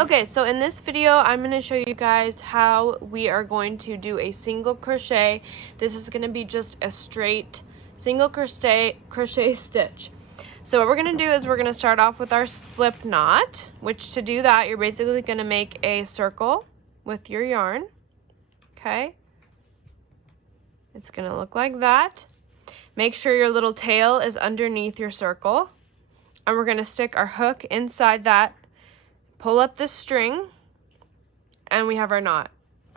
Okay, so in this video, I'm going to show you guys how we are going to do a single crochet. This is going to be just a straight single crochet stitch. So what we're going to do is we're going to start off with our slip knot, which to do that, you're basically going to make a circle with your yarn. Okay? It's going to look like that. Make sure your little tail is underneath your circle. And we're going to stick our hook inside that, pull up the string, and we have our knot.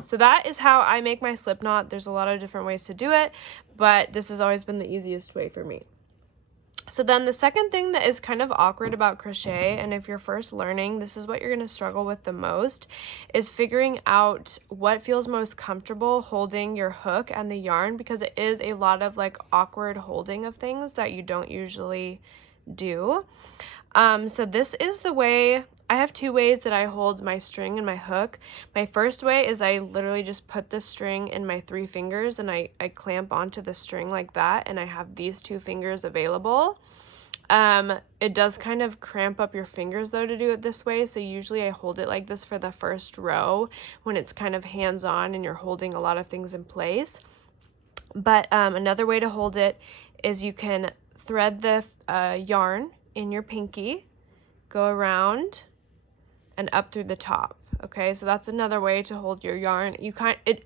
So that is how I make my slip knot. There's a lot of different ways to do it, but this has always been the easiest way for me. So then the second thing that is kind of awkward about crochet, and if you're first learning, this is what you're going to struggle with the most, is figuring out what feels most comfortable holding your hook and the yarn, because it is a lot of like awkward holding of things that you don't usually do. So this is the way. I have two ways that I hold my string and my hook. My first way is I literally just put the string in my 3 fingers and I clamp onto the string like that, and I have these 2 fingers available. It does kind of cramp up your fingers though to do it this way, so usually I hold it like this for the first row when it's kind of hands-on and you're holding a lot of things in place. But another way to hold it is you can thread the yarn in your pinky, go around and up through the top. Okay, so that's another way to hold your yarn.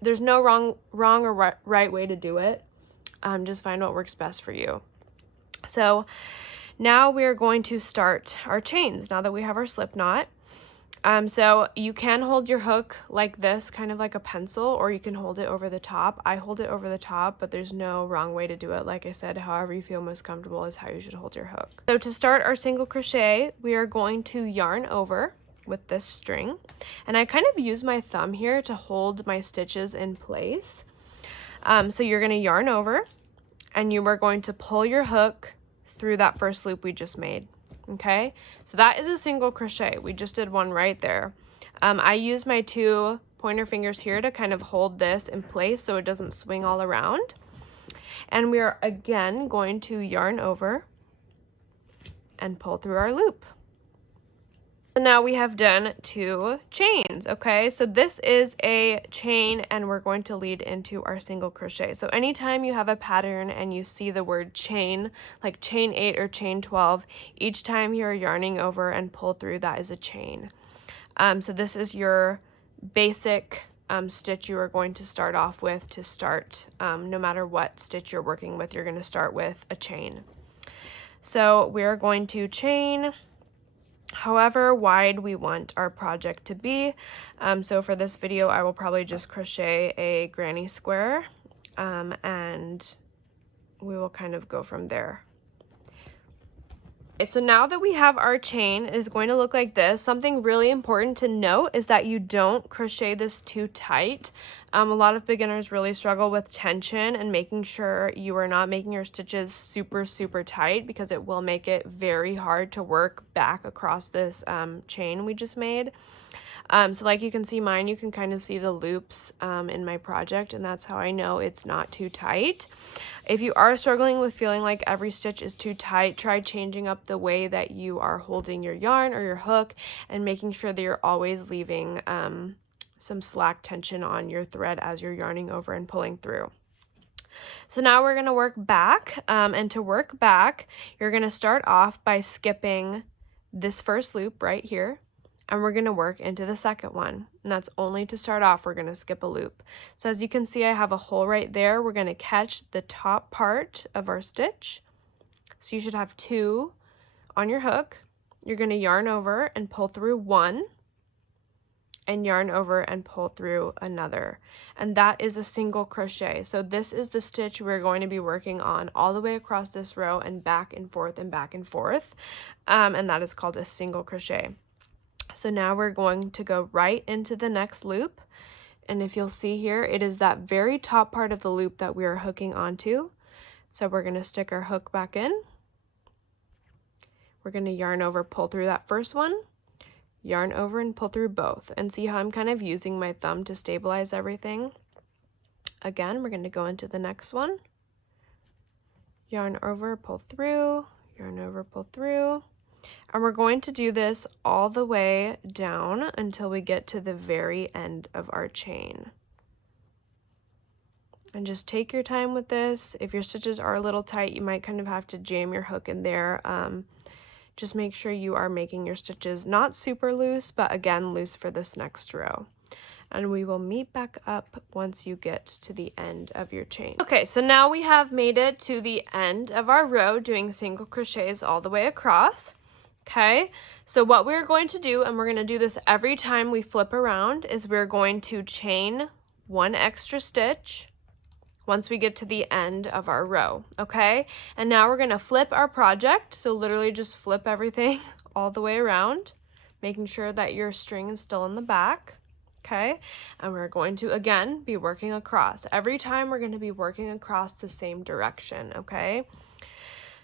There's no wrong or right way to do it. Just find what works best for you. So now we're going to start our chains now that we have our slip knot. So you can hold your hook like this, kind of like a pencil, or you can hold it over the top. I hold it over the top, but there's no wrong way to do it. Like I said, however you feel most comfortable is how you should hold your hook. So to start our single crochet, we are going to yarn over with this string, and I kind of use my thumb here to hold my stitches in place. So you're going to yarn over, and you are going to pull your hook through that first loop we just made. Okay, so that is a single crochet. We just did one right there. I use my 2 pointer fingers here to kind of hold this in place so it doesn't swing all around. And we are again going to yarn over and pull through our loop. So now we have done 2 chains. Okay, so this is a chain and we're going to lead into our single crochet. So anytime you have a pattern and you see the word chain, like chain 8 or chain 12, each time you're yarning over and pull through, that is a chain. So this is your basic stitch you are going to start off with to start. No matter what stitch you're working with, you're going to start with a chain. So we're going to chain however wide we want our project to be. So for this video, I will probably just crochet a granny square, and we will kind of go from there. Okay, so now that we have our chain, it is going to look like this. Something really important to note is that you don't crochet this too tight. A lot of beginners really struggle with tension and making sure you are not making your stitches super tight, because it will make it very hard to work back across this chain we just made. So like you can see mine, you can kind of see the loops in my project, and that's how I know it's not too tight. If you are struggling with feeling like every stitch is too tight, try changing up the way that you are holding your yarn or your hook and making sure that you're always leaving some slack tension on your thread as you're yarning over and pulling through. So now we're going to work back, and to work back, you're going to start off by skipping this first loop right here, and we're going to work into the second one, and that's only to start off. We're going to skip a loop. So as you can see, I have a hole right there. We're going to catch the top part of our stitch. So you should have 2 on your hook. You're going to yarn over and pull through 1, and yarn over and pull through another, and that is a single crochet. So this is the stitch we're going to be working on all the way across this row and back and forth and back and forth, and that is called a single crochet. So now we're going to go right into the next loop, and if you'll see here, it is that very top part of the loop that we are hooking onto. So we're going to stick our hook back in. We're going to yarn over, pull through that first one, yarn over and pull through both, and see how I'm kind of using my thumb to stabilize everything. Again, we're going to go into the next one, yarn over, pull through, yarn over, pull through, And we're going to do this all the way down until we get to the very end of our chain. And just take your time with this. If your stitches are a little tight, you might kind of have to jam your hook in there. Just make sure you are making your stitches not super loose, but again, loose for this next row. And we will meet back up once you get to the end of your chain. Okay, so now we have made it to the end of our row doing single crochets all the way across. Okay, so what we're going to do, and we're going to do this every time we flip around, is we're going to chain one extra stitch once we get to the end of our row, okay? And now we're gonna flip our project, so literally just flip everything all the way around, making sure that your string is still in the back, okay? And we're going to, again, be working across. Every time we're gonna be working across the same direction, okay?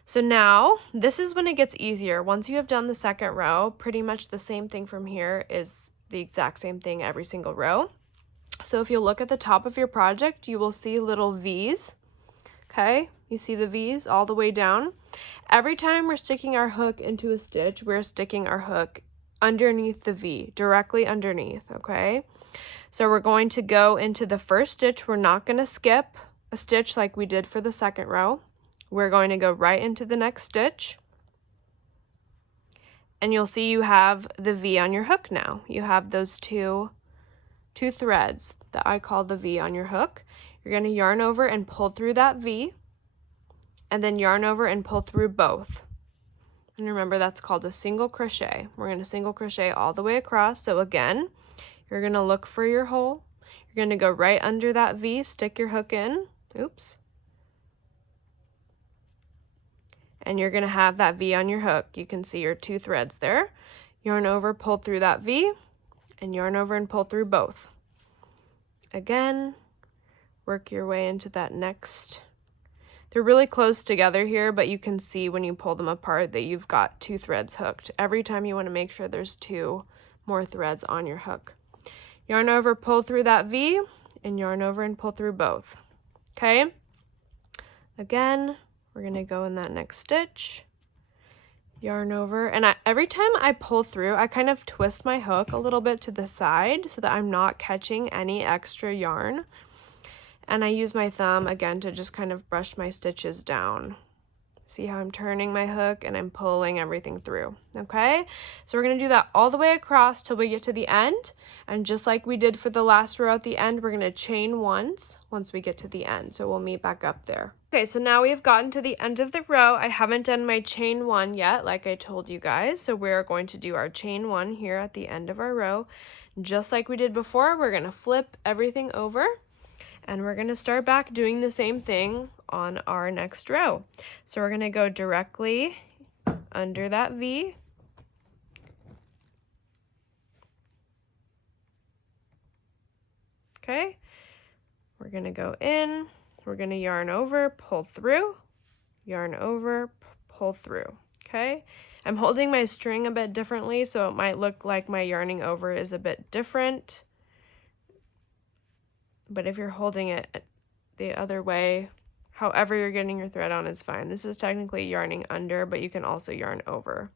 So now, this is when it gets easier. Once you have done the second row, pretty much the same thing from here is the exact same thing every single row. So if you look at the top of your project, you will see little V's, okay? You see the V's all the way down. Every time we're sticking our hook into a stitch, we're sticking our hook underneath the V, directly underneath, okay? So we're going to go into the first stitch. We're not going to skip a stitch like we did for the second row. We're going to go right into the next stitch. And you'll see you have the V on your hook now. You have those two threads that I call the V on your hook. You're going to yarn over and pull through that V, and then yarn over and pull through both. And remember, that's called a single crochet. We're going to single crochet all the way across. So again, you're going to look for your hole. You're going to go right under that V, stick your hook in. Oops. And you're going to have that V on your hook. You can see your two threads there. Yarn over, pull through that V, and yarn over and pull through both. Again, work your way into that next. They're really close together here, but you can see when you pull them apart that you've got two threads hooked. Every time you want to make sure there's two more threads on your hook. Yarn over, pull through that V, and yarn over and pull through both. Okay? Again, we're going to go in that next stitch. Yarn over, and every time I pull through, I kind of twist my hook a little bit to the side so that I'm not catching any extra yarn. And I use my thumb again to just kind of brush my stitches down. See how I'm turning my hook and I'm pulling everything through, okay? So we're going to do that all the way across till we get to the end. And just like we did for the last row at the end, we're going to chain once we get to the end. So we'll meet back up there. Okay, so now we have gotten to the end of the row. I haven't done my chain one yet, like I told you guys. So we're going to do our chain one here at the end of our row. Just like we did before, we're going to flip everything over. And we're going to start back doing the same thing on our next row. So we're going to go directly under that V. Okay. We're going to go in. We're going to yarn over, pull through, yarn over, pull through. Okay. I'm holding my string a bit differently, so it might look like my yarning over is a bit different. But if you're holding it the other way, however you're getting your thread on is fine. This is technically yarning under, but you can also yarn over.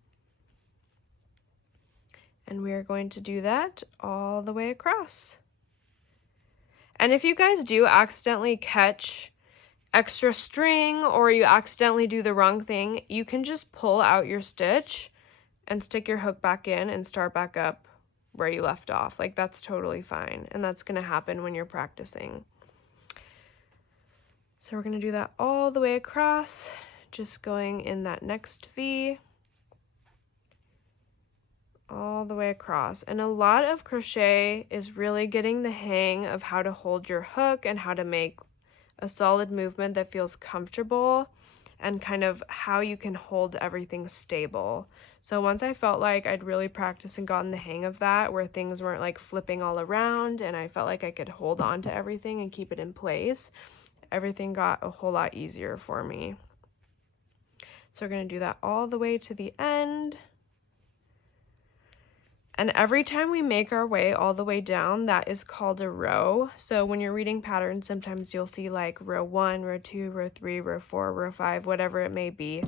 And we are going to do that all the way across. And if you guys do accidentally catch extra string or you accidentally do the wrong thing, you can just pull out your stitch and stick your hook back in and start back up where you left off. Like, that's totally fine, and that's going to happen when you're practicing. So we're going to do that all the way across, just going in that next V all the way across. And a lot of crochet is really getting the hang of how to hold your hook and how to make a solid movement that feels comfortable and kind of how you can hold everything stable. So once I felt like I'd really practiced and gotten the hang of that, where things weren't like flipping all around and I felt like I could hold on to everything and keep it in place, everything got a whole lot easier for me. So we're going to do that all the way to the end. And every time we make our way all the way down, that is called a row. So when you're reading patterns, sometimes you'll see like row 1, row 2, row 3, row 4, row 5, whatever it may be.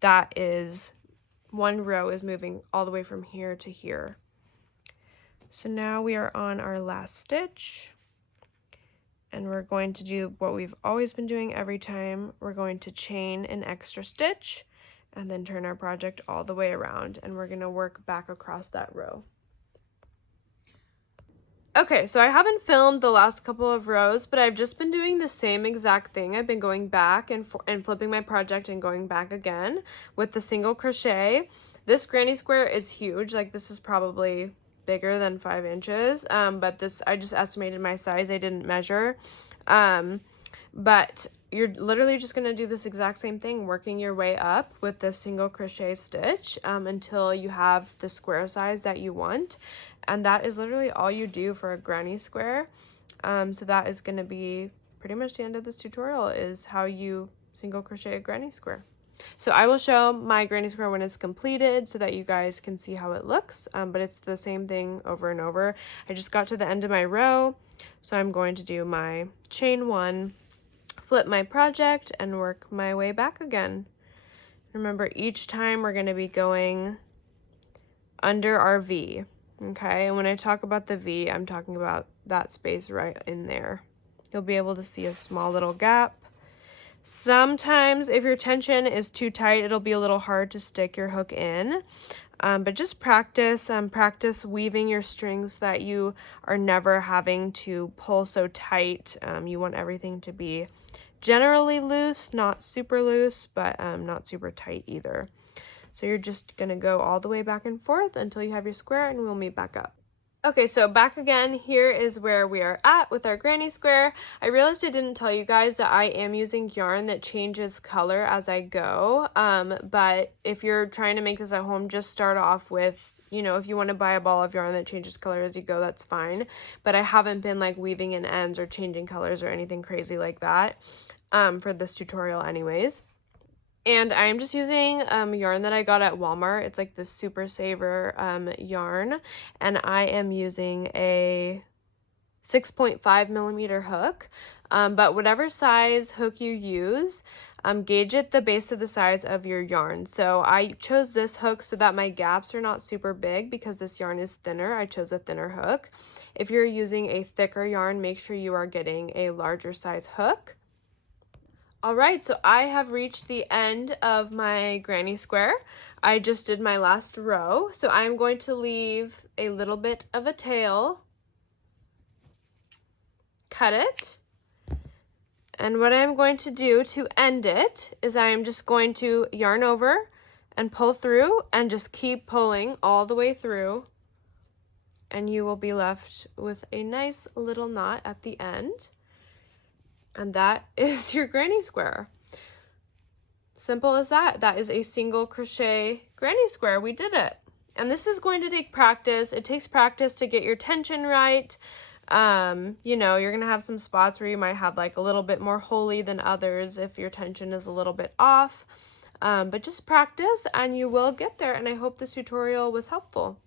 That is one row is moving all the way from here to here. So now we are on our last stitch, and we're going to do what we've always been doing every time. We're going to chain an extra stitch and then turn our project all the way around, and we're going to work back across that row. Okay, so I haven't filmed the last couple of rows, but I've just been doing the same exact thing. I've been going back and flipping my project and going back again with the single crochet. This granny square is huge. Like, this is probably bigger than 5 inches, but this, I just estimated my size. I didn't measure. But you're literally just going to do this exact same thing, working your way up with the single crochet stitch until you have the square size that you want. And that is literally all you do for a granny square. So that is going to be pretty much the end of this tutorial, is how you single crochet a granny square. So I will show my granny square when it's completed so that you guys can see how it looks, but it's the same thing over and over. I just got to the end of my row, so I'm going to do my chain 1, flip my project, and work my way back again. Remember, each time we're going to be going under our V. Okay, and when I talk about the V, I'm talking about that space right in there. You'll be able to see a small little gap. Sometimes if your tension is too tight, it'll be a little hard to stick your hook in. But just practice, practice weaving your strings so that you are never having to pull so tight. You want everything to be generally loose, not super loose, but not super tight either. So you're just going to go all the way back and forth until you have your square, and we'll meet back up. Okay, so back again, here is where we are at with our granny square. I realized I didn't tell you guys that I am using yarn that changes color as I go, but if you're trying to make this at home, just start off with, you know, if you want to buy a ball of yarn that changes color as you go, that's fine. But I haven't been like weaving in ends or changing colors or anything crazy like that for this tutorial anyways. And I'm just using yarn that I got at Walmart. It's like this Super Saver yarn. And I am using a 6.5 millimeter hook. But whatever size hook you use, gauge it the base of the size of your yarn. So I chose this hook so that my gaps are not super big because this yarn is thinner. I chose a thinner hook. If you're using a thicker yarn, make sure you are getting a larger size hook. Alright, so I have reached the end of my granny square. I just did my last row, so I'm going to leave a little bit of a tail, cut it, and what I'm going to do to end it is I am just going to yarn over and pull through and just keep pulling all the way through, and you will be left with a nice little knot at the end. And that is your granny square. Simple as that. That is a single crochet granny square. We did it. And this is going to take practice. It takes practice to get your tension right. You know, you're going to have some spots where you might have like a little bit more holy than others if your tension is a little bit off. But just practice and you will get there. And I hope this tutorial was helpful.